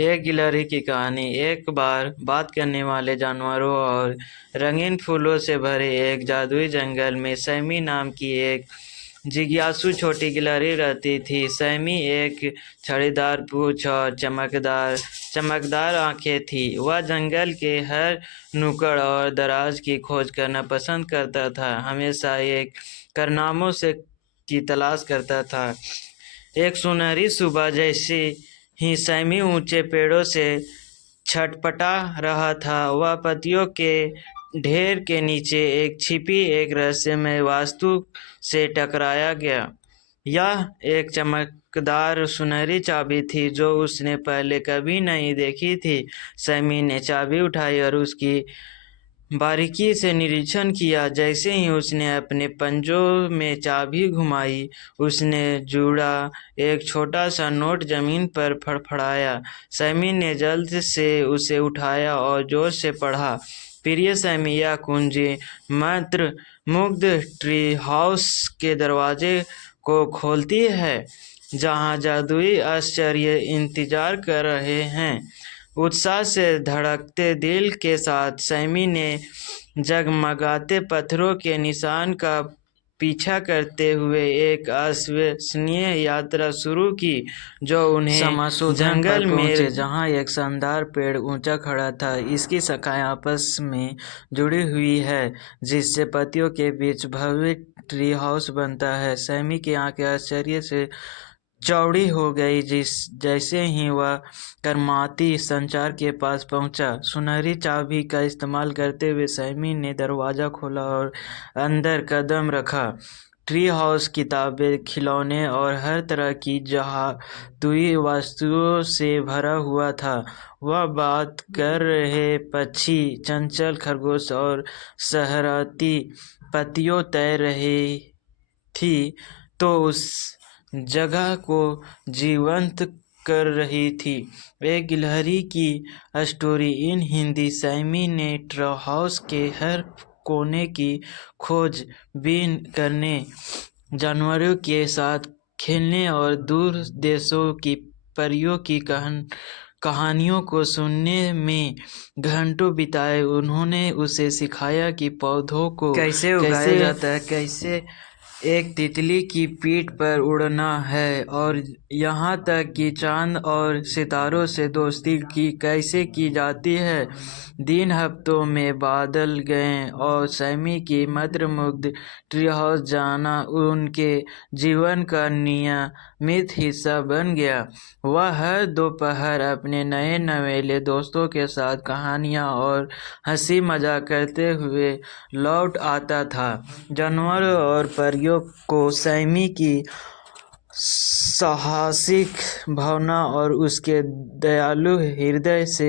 एक गिलहरी की कहानी। एक बार बात करने वाले जानवरों और रंगीन फूलों से भरे एक जादुई जंगल में सैमी नाम की एक जिज्ञासु छोटी गिलहरी रहती थी। सैमी एक छड़ीदार पूंछ और चमकदार चमकदार आंखें थी। वह जंगल के हर नुक्कड़ और दराज की खोज करना पसंद करता था, हमेशा एक कारनामों से की तलाश करता था। एक सुनहरी सुबह जैसी ही सैमी ऊंचे पेड़ों से छटपटा रहा था। वह पत्तियों के ढेर के नीचे एक छिपी एक रहस्यमय वास्तु से टकराया गया। यह एक चमकदार सुनहरी चाबी थी जो उसने पहले कभी नहीं देखी थी। सैमी ने चाबी उठाई और उसकी बारीकी से निरीक्षण किया। जैसे ही उसने अपने पंजों में चाबी घुमाई, उसने जुड़ा एक छोटा सा नोट जमीन पर फड़फड़ाया। सैमी ने जल्द से उसे उठाया और जोर से पढ़ा। प्रिय सैमी, यह कुंजी मंत्र मुग्ध ट्री हाउस के दरवाजे को खोलती है, जहाँ जादुई आश्चर्य इंतजार कर रहे हैं। उत्साह से धड़कते दिल के साथ सैमी ने जगमगाते पत्थरों के निशान का पीछा करते हुए एक अविश्वसनीय यात्रा शुरू की, जो उन्हें जंगल में पहुंचे, जहां एक शानदार पेड़ ऊंचा खड़ा था। इसकी शाखाएं आपस में जुड़ी हुई है, जिससे पत्तियों के बीच भव्य ट्री हाउस बनता है। सैमी की आंखें आश्चर्य से चौड़ी हो गई जैसे ही वह करमाती संचार के पास पहुंचा। सुनहरी चाबी का इस्तेमाल करते हुए सैमी ने दरवाजा खोला और अंदर कदम रखा। ट्री हाउस किताबें, खिलौने और हर तरह की जादुई वस्तुओं से भरा हुआ था। वह बात कर रहे पक्षी, चंचल खरगोश और सहरती पत्तियों तैर रही थी तो उस जगह को जीवंत कर रही थी। एक गिलहरी की स्टोरी इन हिंदी। सैमी ने ट्री हाउस के हर कोने की खोज बीन करने, जानवरों के साथ खेलने और दूर देशों की परियों की कहानियों को सुनने में घंटों बिताए। उन्होंने उसे सिखाया कि पौधों को कैसे उगाया जाता है, कैसे एक तितली की पीठ पर उड़ना है, और यहाँ तक कि चांद और सितारों से दोस्ती कैसे की जाती है। दिन हफ्तों में बदल गए और सैमी की मंत्रमुग्ध ट्री हाउस जाना उनके जीवन का नियमित हिस्सा बन गया। वह हर दोपहर अपने नए नवेले दोस्तों के साथ कहानियाँ और हंसी मजाक करते हुए लौट आता था। जानवरों और परियों को सैमी की साहसिक भावना और उसके दयालु हृदय से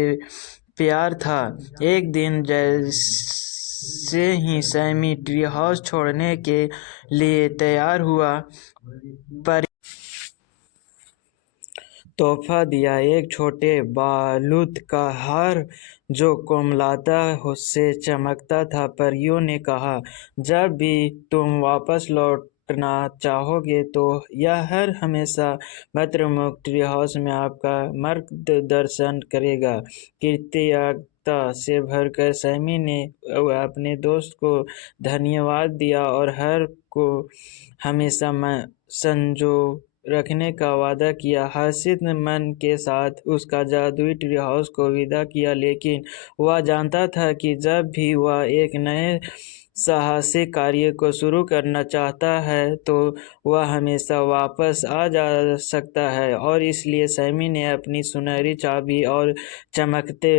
प्यार था। एक दिन जैसे ही सैमी ट्री हाउस छोड़ने के लिए तैयार हुआ, तोहफा दिया, एक छोटे बालूद का हार जो कोमलता से चमकता था। परियों ने कहा, जब भी तुम वापस लौटना चाहोगे तो यह हार हमेशा मंत्रमुग्ध ट्री हाउस में आपका मार्गदर्शन करेगा। कृतज्ञता से भरकर सैमी ने अपने दोस्त को धन्यवाद दिया और हार को हमेशा संजो रखने का वादा किया। हर्षित मन के साथ उसका जादुई ट्री हाउस को विदा किया, लेकिन वह जानता था कि जब भी वह एक नए साहसिक कार्य को शुरू करना चाहता है तो वह हमेशा वापस आ जा सकता है। और इसलिए सैमी ने अपनी सुनहरी चाबी और चमकते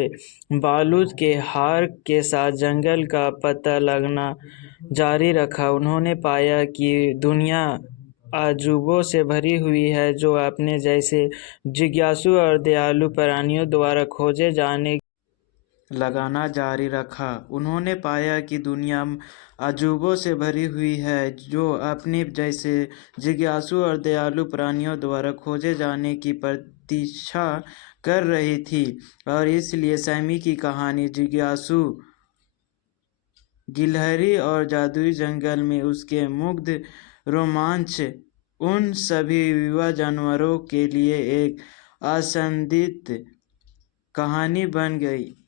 बारूद के हार के साथ जंगल का पता लगाना जारी रखा। उन्होंने पाया कि दुनिया अजूबों से भरी हुई है, जो अपने जैसे जिज्ञासु और दयालु प्राणियों द्वारा खोजे जाने लगाना जारी रखा। उन्होंने पाया कि दुनिया अजूबों से भरी हुई है, जो अपने जैसे जिज्ञासु और दयालु प्राणियों द्वारा खोजे जाने की प्रतीक्षा कर रही थी। और इसलिए सैमी की कहानी जिज्ञासु गिलहरी और जादुई जंगल में उसके मुग्ध रोमांच उन सभी युवा जानवरों के लिए एक असंदिग्ध कहानी बन गई।